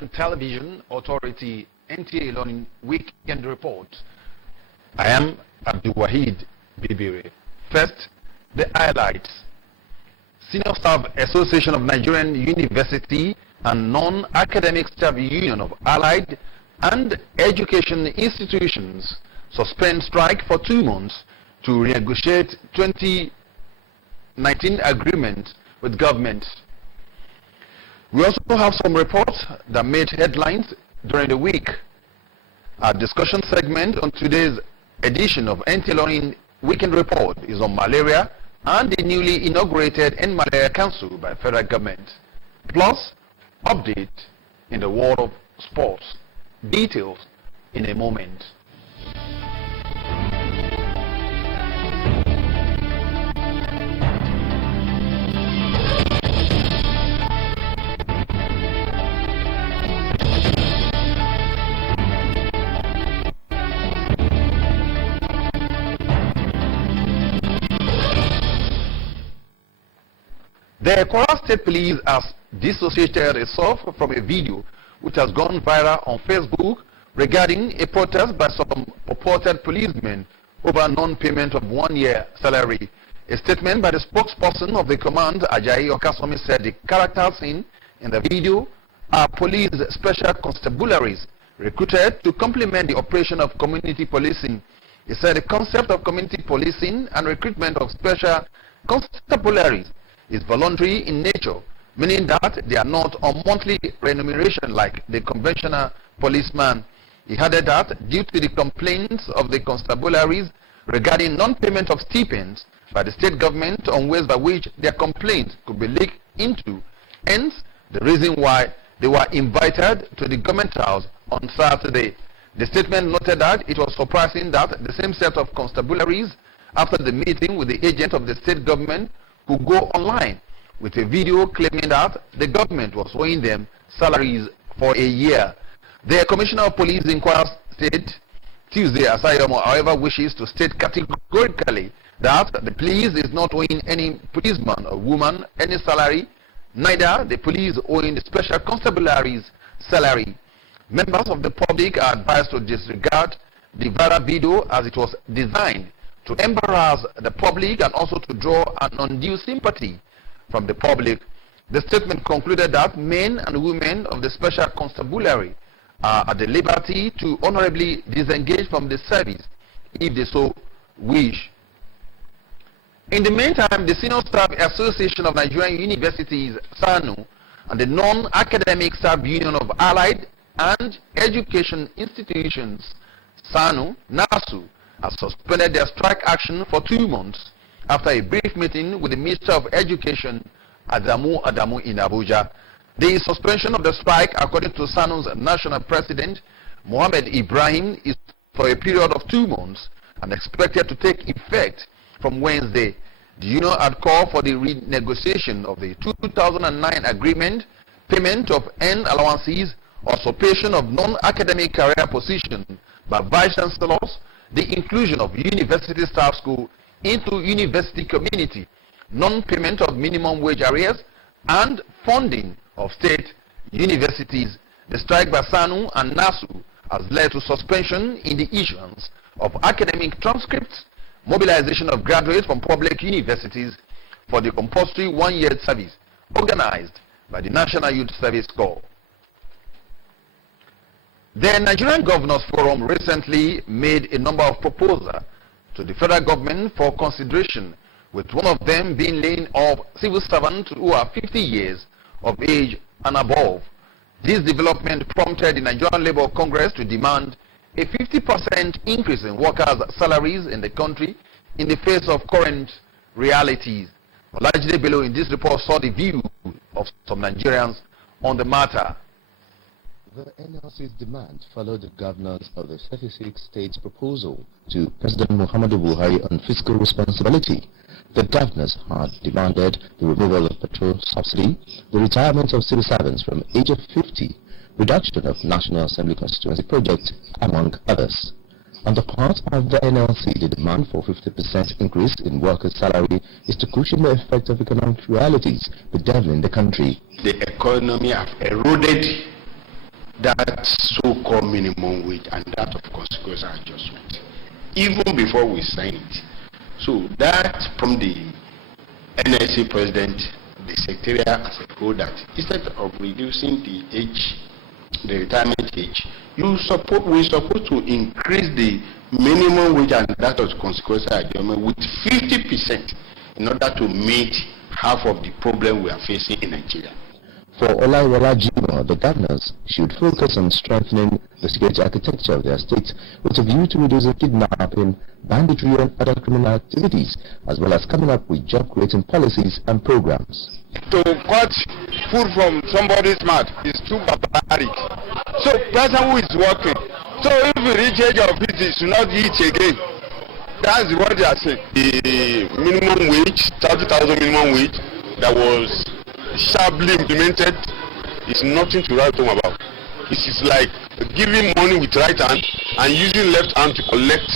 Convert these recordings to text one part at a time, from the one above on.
Nigerian Television Authority NTA ILORIN Weekend Report. I am Abdul Wahid Bibiri. First, the highlights. Senior Staff Association of Nigerian University and Non-Academic Staff Union of Allied and Education Institutions suspend strike for 2 months to renegotiate 2019 agreement with government. We also have some reports that made headlines during the week. Our discussion segment on today's edition of NTA ILORIN Weekend Report is on malaria and the newly inaugurated End Malaria Council by federal government. Plus, update in the world of sports. Details in a moment. The Kwara State Police has dissociated itself from a video which has gone viral on Facebook regarding a protest by some purported policemen over non-payment of 1 year salary. A statement by the spokesperson of the command, Ajayi Okasomi, said the characters seen in the video are police special constabularies recruited to complement the operation of community policing. He said the concept of community policing and recruitment of special constabularies is voluntary in nature, meaning that they are not on monthly remuneration like the conventional policeman. He added that due to the complaints of the constabularies regarding non-payment of stipends by the state government on ways by which their complaints could be leaked into, hence the reason why they were invited to the government house on Saturday. The statement noted that it was surprising that the same set of constabularies, after the meeting with the agent of the state government, could go online with a video claiming that the government was owing them salaries for a year. The Commissioner of Police in Kwara State, Tuesday, Asayomo, however, wishes to state categorically that the police is not owing any policeman or woman any salary, neither the police owing the special constabularies salary. Members of the public are advised to disregard the viral video as it was designed to embarrass the public and also to draw an undue sympathy from the public. The statement concluded that men and women of the special constabulary are at the liberty to honorably disengage from the service if they so wish. In the meantime, the Senior Staff Association of Nigerian Universities, SANU, and the Non-Academic Staff Union of Allied and Education Institutions, SANU, NASU, has suspended their strike action for 2 months after a brief meeting with the Minister of Education, Adamu in Abuja. The suspension of the strike, according to SANU's national president, Mohammed Ibrahim, is for a period of 2 months and expected to take effect from Wednesday. The union had called for the renegotiation of the 2009 agreement, payment of end allowances, usurpation of non-academic career positions by vice chancellors, the inclusion of university staff school into university community, non-payment of minimum wage arrears, and funding of state universities. The strike by SANU and NASU has led to suspension in the issuance of academic transcripts, mobilization of graduates from public universities for the compulsory 1 year service organized by the National Youth Service Corps. The Nigerian Governors Forum recently made a number of proposals to the federal government for consideration, with one of them being laying off civil servants who are 50 years of age and above. This development prompted the Nigerian Labour Congress to demand a 50% increase in workers' salaries in the country in the face of current realities. Largely below in this report saw the view of some Nigerians on the matter. The NLC's demand followed the governors of the 36 states' proposal to President Muhammadu Buhari on fiscal responsibility. The governors had demanded the removal of petrol subsidy, the retirement of civil servants from age of 50, reduction of National Assembly constituency project, among others. On the part of the NLC, the demand for 50% increase in workers' salary is to cushion the effect of economic realities bedeviling the country. The economy has eroded that so-called minimum wage and that of consequential adjustment, even before we sign it. So that from the NSA president, the secretariat as a whole, that instead of reducing the age, the retirement age, we're supposed to increase the minimum wage and that of consequential adjustment with 50% in order to meet half of the problem we are facing in Nigeria. For Olaiwola Jimoh, the governors should focus on strengthening the security architecture of their state with a view to reducing kidnapping, banditry and other criminal activities, as well as coming up with job-creating policies and programs. To cut food from somebody's mouth is too barbaric. So person who is working, so if you reach age of 50, you should not eat again. That's what they are saying. The minimum wage, 30,000 minimum wage, that was sharply implemented is nothing to write home about. It is like giving money with right hand and using left hand to collect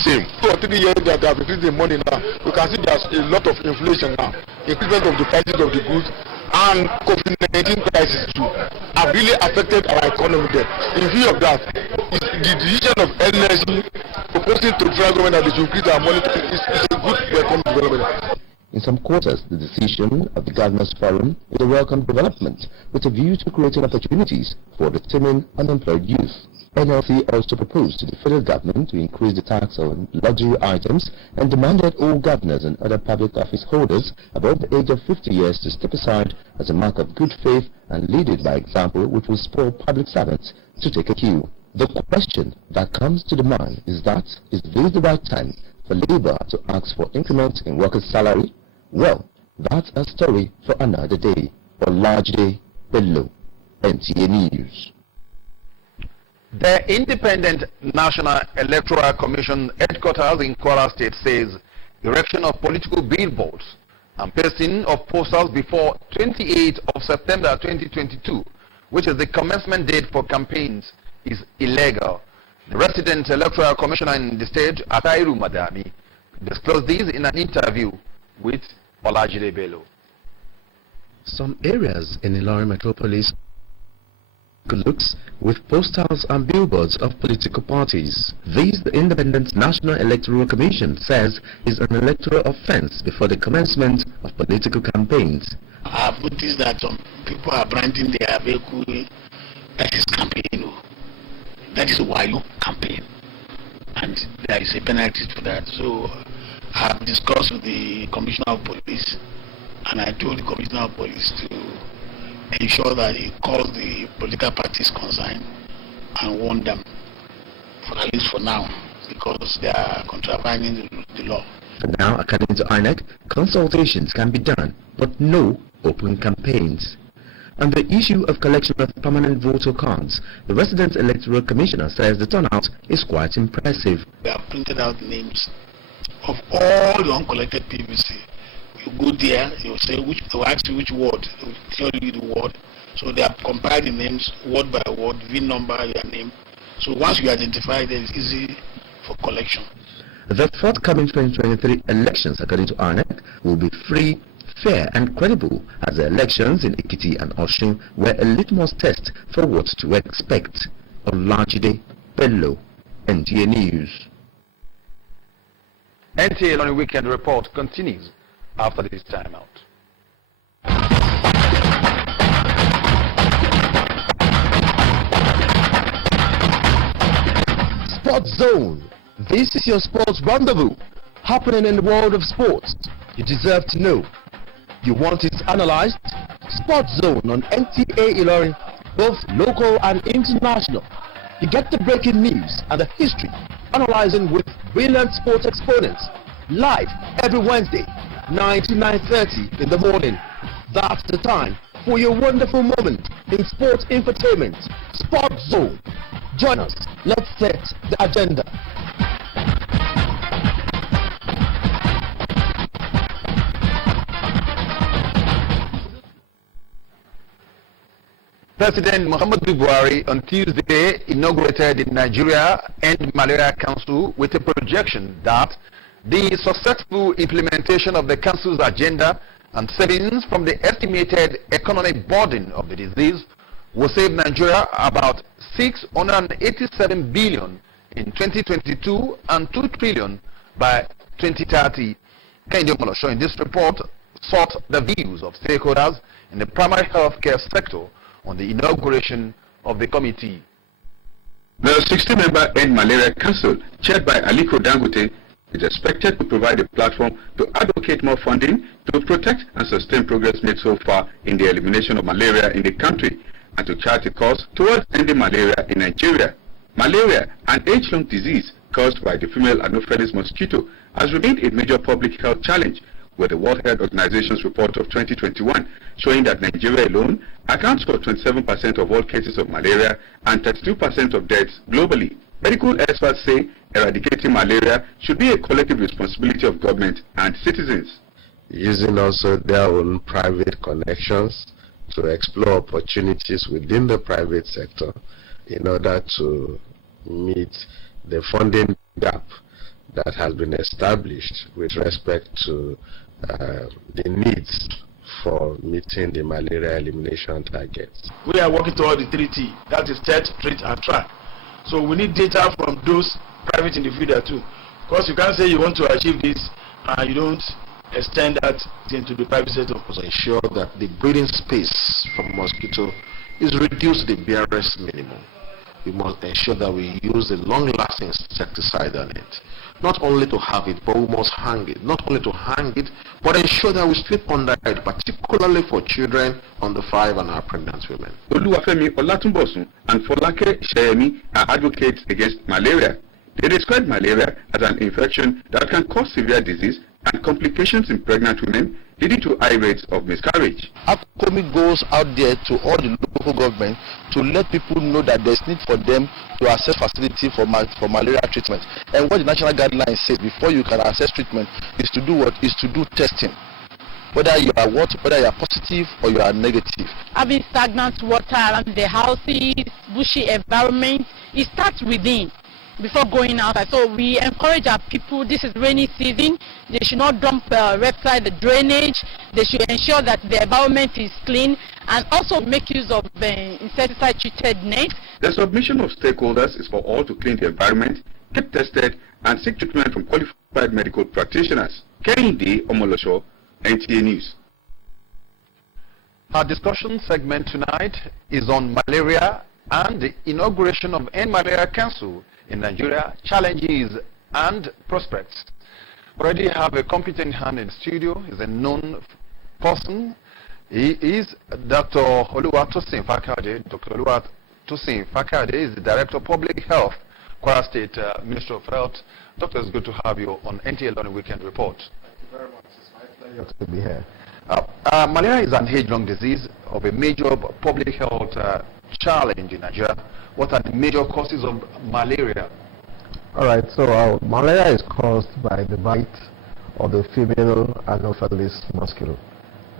same. 2 or 3 years that they have increased the money now, you can see there's a lot of inflation now, increasement of the prices of the goods, and COVID-19 crisis too have really affected our economy there. In view of that, the decision of NSC proposing to the federal government that they should increase our money is a good economic development. In some quarters, the decision of the Governors Forum is a welcome development with a view to creating opportunities for the teeming unemployed youth. NLC also proposed to the federal government to increase the tax on luxury items and demanded all governors and other public office holders above the age of 50 years to step aside as a mark of good faith and lead it by example, which will spur public servants to take a cue. The question that comes to the mind is this the right time for labor to ask for increments in workers' salary? Well, that's a story for another day. For large day below. NTA News. The Independent National Electoral Commission headquarters in Kwara State says erection of political billboards and pasting of posters before 28th of September 2022, which is the commencement date for campaigns, is illegal. The resident electoral commissioner in the state, Atairu Madami, disclosed this in an interview with Olajide Bello. Some areas in Ilorin metropolis looks with posters and billboards of political parties. This, the Independent National Electoral Commission says, is an electoral offense before the commencement of political campaigns. I have noticed that some people are branding their vehicle. That is campaign. That is a Wayo campaign. And there is a penalty for that. So I have discussed with the Commissioner of Police, and I told the Commissioner of Police to ensure that he calls the political parties concerned and warn them, at least for now, because they are contravening the law. For now, according to INEC, consultations can be done, but no open campaigns. On the issue of collection of permanent voter cards, the Resident Electoral Commissioner says the turnout is quite impressive. We have printed out names of all the uncollected PVC. You go there, you say which, they will ask you which ward, they will tell you the ward. So they have compiled the names word by word, VIN number, your name. So once you identify them, it's easy for collection. The forthcoming 2023 elections, according to INEC, will be free, fair and credible, as the elections in Ekiti and Osun were a litmus test for what to expect. Olajide Bello, NTA News. NTA ILORIN Weekend Report continues after this timeout. Sports Zone. This is your sports rendezvous, happening in the world of sports. You deserve to know. You want it analyzed? Sports Zone on NTA ILORIN, both local and international. You get the breaking news and the history, analyzing with brilliant sports exponents. Live every Wednesday, 9 to 9:30 in the morning. That's the time for your wonderful moment in sports infotainment. Sports Zone. Join us. Let's set the agenda. President Muhammadu Buhari on Tuesday inaugurated the Nigeria End Malaria Council with a projection that the successful implementation of the Council's agenda and savings from the estimated economic burden of the disease will save Nigeria about 687 billion in 2022 and 2 trillion by 2030. Kende Omolosho in this report sought the views of stakeholders in the primary healthcare sector on the inauguration of the committee. The 60-member End Malaria Council, chaired by Aliko Dangote, is expected to provide a platform to advocate more funding to protect and sustain progress made so far in the elimination of malaria in the country and to chart a course towards ending malaria in Nigeria. Malaria, an age-long disease caused by the female Anopheles mosquito, has remained a major public health challenge, with the World Health Organization's report of 2021 showing that Nigeria alone accounts for 27% of all cases of malaria and 32% of deaths globally. Medical experts say eradicating malaria should be a collective responsibility of government and citizens. Using also their own private connections to explore opportunities within the private sector in order to meet the funding gap that has been established with respect to the needs for meeting the malaria elimination targets. We are working toward the 3T, that is test, treat, and track. So we need data from those private individuals too. Because you can't say you want to achieve this and you don't extend that into the private sector. To ensure that the breeding space for mosquito is reduced to the barest minimum. We must ensure that we use a long-lasting insecticide on it. Not only to have it, but we must hang it. Not only to hang it, but ensure that we sleep under it, particularly for children under 5 and our pregnant women. Oluwafemi Olatunbosun and Folake Sheyemi are advocates against malaria. They describe malaria as an infection that can cause severe disease and complications in pregnant women, leading to high rates of miscarriage. APCOMI goes out there to all the local government to let people know that there's need for them to access facility for malaria treatment. And what the national guidelines says before you can access treatment is to do what? Is to do testing. Whether you are whether you are positive or you are negative. Having stagnant water around the houses, bushy environment, it starts within before going outside. So we encourage our people, this is rainy season, they should not dump reptile the drainage, they should ensure that the environment is clean and also make use of insecticide treated nets. The submission of stakeholders is for all to clean the environment, get tested and seek treatment from qualified medical practitioners. Kende Omolosho, NTA News. Our discussion segment tonight is on malaria and the inauguration of End Malaria Council in Nigeria, challenges and prospects. We already have a competent hand in the studio. He's a known person. He is Dr. Oluwatosin Fakade. Dr. Oluwatosin Fakade is the Director of Public Health, Kwara State Ministry of Health. Doctor, it's good to have you on NTA ILORIN Weekend Report. Thank you very much. It's my pleasure to be here. Malaria is an age-long disease of a major public health challenge in Nigeria. What are the major causes of malaria? Alright, so malaria is caused by the bite of the female Anopheles mosquito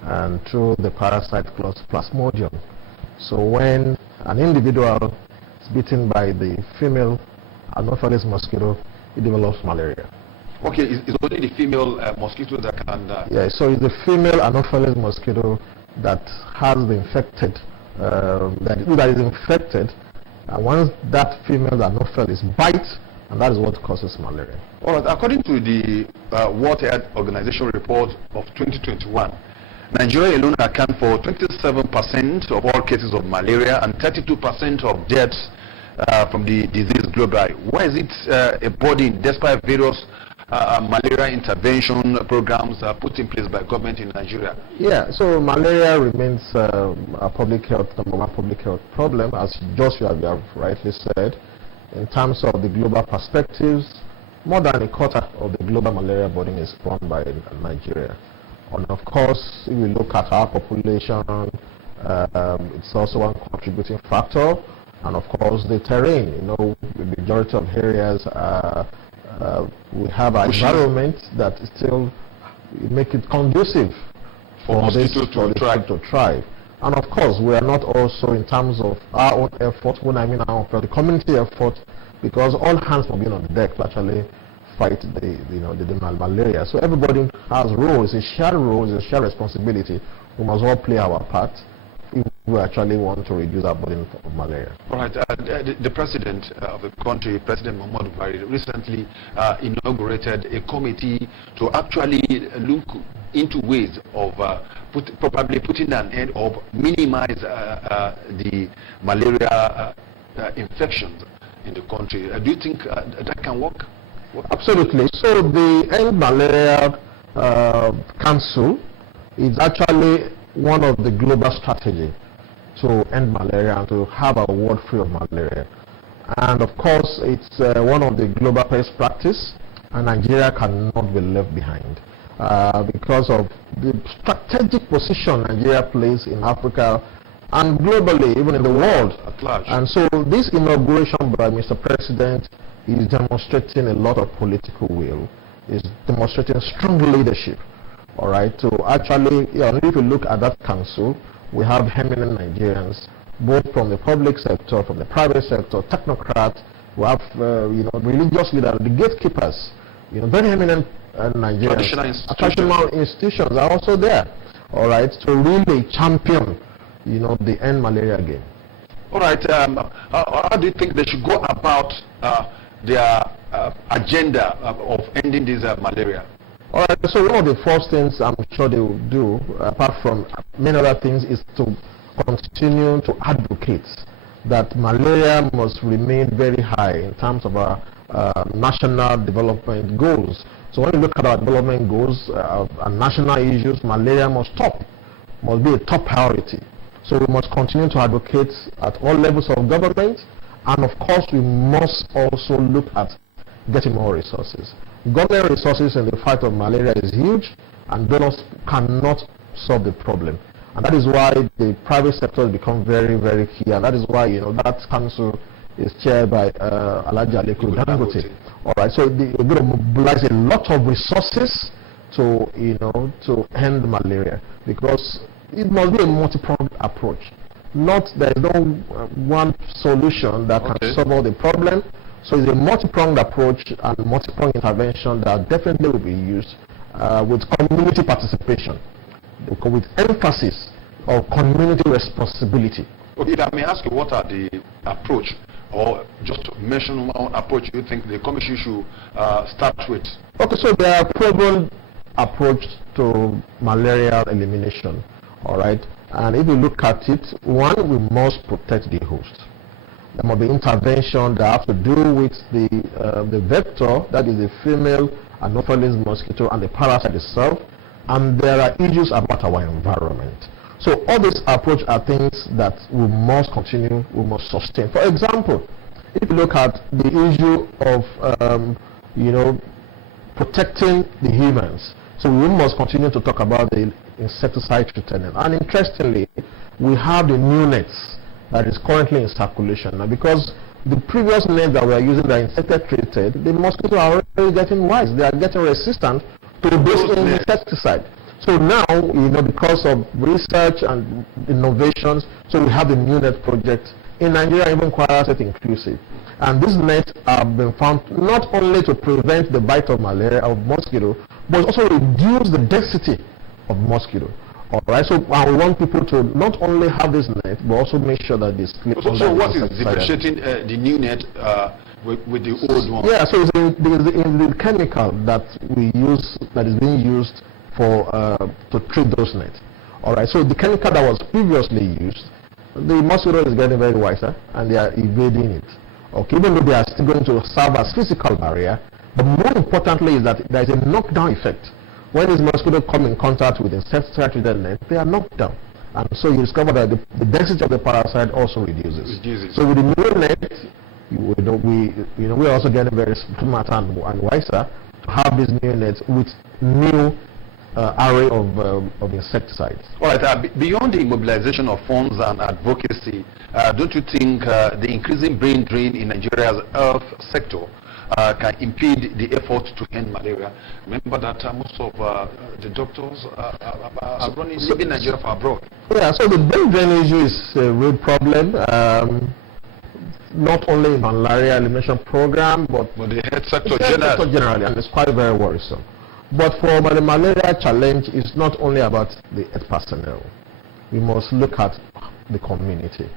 and through the parasite Plasmodium. So when an individual is bitten by the female Anopheles mosquito, it develops malaria. Okay, it's only the female mosquito that can... Yeah, so it's the female Anopheles mosquito that has been infected, that is infected, and once that female Anopheles bites, and that is what causes malaria. All right, according to the World Health Organization report of 2021, Nigeria alone accounts for 27% of all cases of malaria and 32% of deaths from the disease globally. Why is it a burden despite various malaria intervention programs put in place by government in Nigeria? Yeah, so malaria remains a public health, number one public health problem, as just you have rightly said. In terms of the global perspectives, more than a quarter of the global malaria burden is borne by Nigeria. And of course, if we look at our population, it's also one contributing factor. And of course, the terrain, the majority of areas, we have an environment that still make it conducive for mosquito to thrive. And of course, we are not also in terms of our own effort, when I mean our own, the community effort, because all hands will be on the deck to actually fight the malaria. So everybody has roles, a shared role, a shared responsibility. We must all play our part. If we actually want to reduce our burden of malaria. All right. The president of the country, President Muhammadu Buhari, recently inaugurated a committee to actually look into ways of probably putting an end or minimize the malaria infections in the country. Do you think that can work? Absolutely. So the End Malaria Council is actually one of the global strategy to end malaria and to have a world free of malaria. And of course, it's one of the global best practice, and Nigeria cannot be left behind because of the strategic position Nigeria plays in Africa and globally, even in the world at large. And so this inauguration by Mr. President is demonstrating a lot of political will, is demonstrating strong leadership. All right, so actually, if you look at that council, we have eminent Nigerians, both from the public sector, from the private sector, technocrats. We have, religious leaders, the gatekeepers. Very eminent Nigerians. Traditional institutions are also there. All right, to really champion, the end malaria game. All right, how do you think they should go about their agenda of ending this malaria? All right, so one of the first things I'm sure they will do, apart from many other things, is to continue to advocate that malaria must remain very high in terms of our national development goals. So when you look at our development goals and national issues, malaria must be a top priority. So we must continue to advocate at all levels of government, and of course we must also look at getting more resources. Government resources in the fight of malaria is huge, and donors cannot solve the problem. And that is why the private sector has become very, very key, and that is why that council is chaired by Alaji Aliko Dangote. All right, so they're going to mobilize a lot of resources to end malaria, because it must be a multi-pronged approach. There is no one solution that can solve all the problem. So it's a multi-pronged approach and multi-pronged intervention that definitely will be used with community participation, with emphasis on community responsibility. Okay, if I may ask you, what are the approach, or just to mention one approach you think the commission should start with? Okay, so there are proven approach to malaria elimination, all right? And if you look at it, one, we must protect the host. There must be intervention that have to do with the vector, that is the female Anopheles mosquito, and the parasite itself. And there are issues about our environment. So all these approach are things that we must continue, we must sustain. For example, if you look at the issue of protecting the humans, so we must continue to talk about the insecticide treatment. And interestingly, we have the new nets that is currently in circulation now, because the previous nets that we are using that are insecticide treated, the mosquitoes are already getting wise. They are getting resistant to this insecticide. So now, because of research and innovations, so we have the new net project in Nigeria, even Kwara State inclusive. And these nets have been found not only to prevent the bite of malaria, of mosquito, but also reduce the density of mosquito. All right, so I want people to not only have this net, but also make sure that they sleep. So what is differentiating the new net with the old one? Yeah, so it's in the chemical that we use, that is being used for to treat those nets. All right, so the chemical that was previously used, the mosquito is getting very wiser and they are evading it. Okay, even though they are still going to serve as physical barrier, but more importantly is that there is a knockdown effect. When these mosquitoes come in contact with insecticide treated net, they are knocked down. And so you discover that the density of the parasite also reduces. So with the new net, we are also getting very smarter and wiser to have these new nets with new array of insecticides. All right, beyond the mobilization of funds and advocacy, don't you think the increasing brain drain in Nigeria's health sector can impede the effort to end malaria? Remember that most of the doctors are leaving Nigeria for abroad. Yeah, so the brain drain issue is a real problem. Not only in malaria elimination program, but the health sector generally, and it's quite very worrisome. But for the malaria challenge, it's not only about the health personnel. We must look at the community.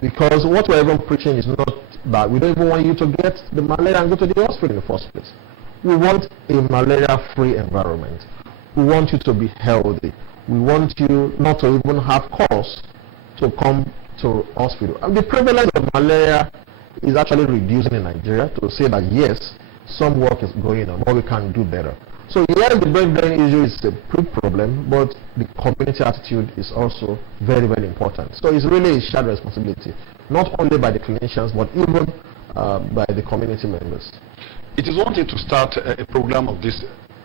Because what we're even preaching is not that we don't even want you to get the malaria and go to the hospital in the first place. We want a malaria-free environment. We want you to be healthy. We want you not to even have cause to come to hospital. And the prevalence of malaria is actually reducing in Nigeria, to say that yes, some work is going on, but we can do better. So yes, the brain issue is a big problem, but the community attitude is also very, very important. So it's really a shared responsibility, not only by the clinicians, but even by the community members. It is one thing to start a program of this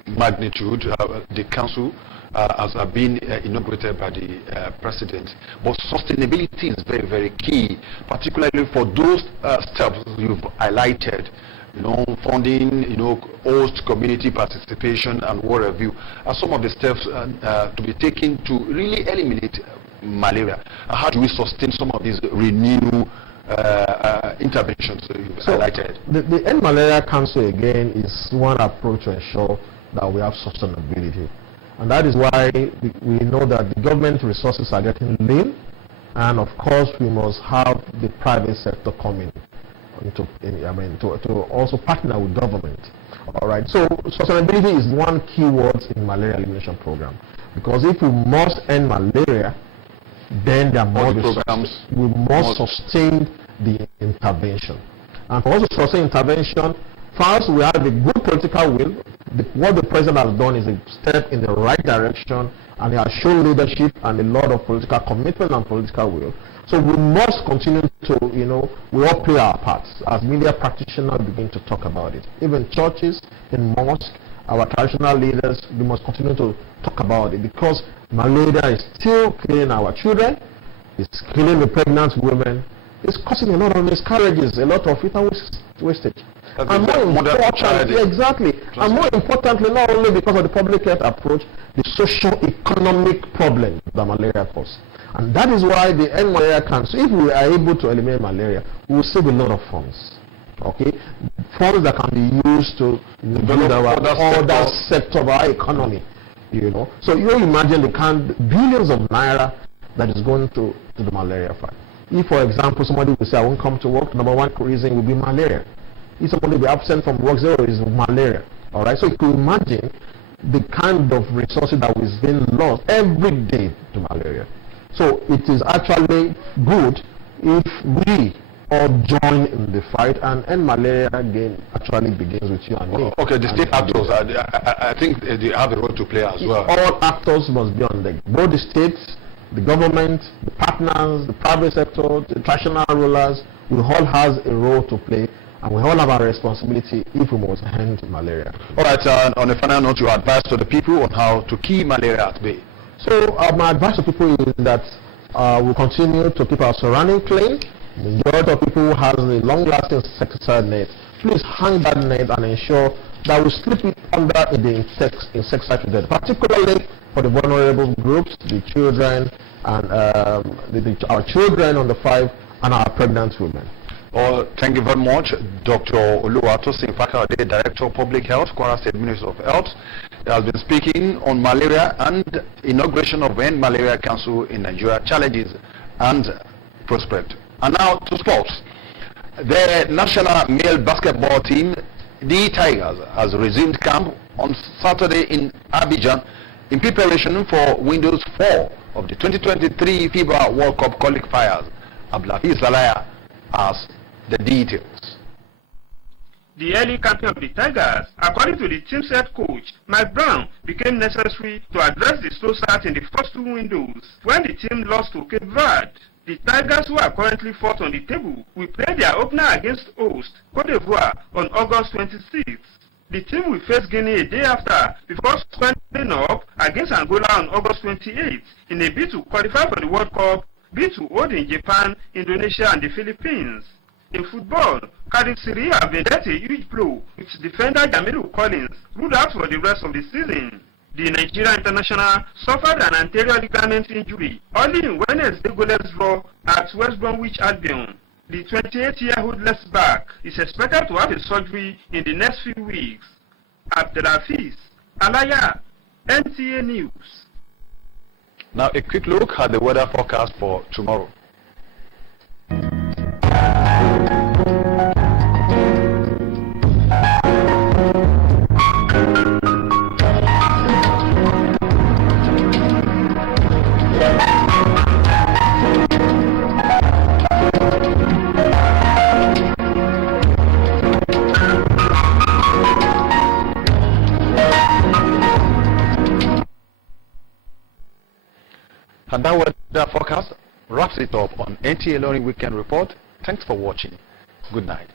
magnitude. The council has been inaugurated by the president, but sustainability is very, very key, particularly for those steps you've highlighted. Funding, host community participation and what have you, are some of the steps to be taken to really eliminate malaria. How do we sustain some of these renewed interventions you've highlighted? The End Malaria Council, again, is one approach to ensure that we have sustainability. And that is why we know that the government resources are getting lean, and of course we must have the private sector come in. To also partner with government. All right. So sustainability is one key word in malaria elimination program, because if we must end malaria, then there are more programs. We must sustain the intervention, and for us to sustain intervention, first we have the good political will. What the president has done is a step in the right direction, and he has shown leadership and a lot of political commitment and political will. So we must continue to, we all play our parts. As media practitioners begin to talk about it. Even churches, in mosques, our traditional leaders, we must continue to talk about it, because malaria is still killing our children, it's killing the pregnant women, it's causing a lot of miscarriages, a lot of fetal wastage. And more importantly, and more importantly, not only because of the public health approach, the socio-economic problem that malaria causes. And that is why the End Malaria Council, if we are able to eliminate malaria, we will save a lot of funds. Okay? Funds that can be used to build our other sector of our economy. So you imagine the billions of naira that is going to the malaria fight. If, for example, somebody will say, I won't come to work, number one reason will be malaria. If somebody will be absent from work, zero is malaria. All right? So you can imagine the kind of resources that is being lost every day to malaria. So it is actually good if we all join in the fight, and End Malaria again actually begins with you and me. Okay, the state actors, I think they have a role to play as well. All actors must be on deck. Both the states, the government, the partners, the private sector, the traditional rulers, we all have a role to play, and we all have a responsibility if we must end malaria. All right, on a final note, your advice to the people on how to keep malaria at bay. So my advice to people is that we continue to keep our surrounding clean. The majority of people who has a long-lasting insecticide net, please hang that net and ensure that we slip it under the insecticide net, particularly for the vulnerable groups, the children, and our children under 5 and our pregnant women. Well, thank you very much, Dr. Oluwatosin Fakade, Director of Public Health, Kwara State Ministry of Health. He has been speaking on malaria and inauguration of End Malaria Council in Nigeria, challenges and prospect. And now to sports. The national male basketball team, the Tigers, has resumed camp on Saturday in Abidjan in preparation for Windows 4 of the 2023 FIBA World Cup qualifiers. Abdulaziz Zalaya has the details. The early campaign of the Tigers, according to the team's head coach, Mike Brown, became necessary to address the slow start in the first 2 windows when the team lost to Cape Verde. The Tigers, who are currently 4th on the table, will play their opener against host Cote d'Ivoire on August 26th. The team will face Guinea a day after, before squaring up against Angola on August 28th in a bid to qualify for the World Cup, bid to hold in Japan, Indonesia and the Philippines. In football, Cardiff City have been dealt a huge blow with defender Jamilu Collins ruled out for the rest of the season. The Nigerian international suffered an anterior ligament injury early in Wednesday's goalless draw at West Bromwich Albion. The 28-year-old left back is expected to have a surgery in the next few weeks. Abdelaziz Alaya, NTA News. Now a quick look at the weather forecast for tomorrow. And that weather forecast wraps it up on NTA ILORIN Weekend Report. Thanks for watching. Good night.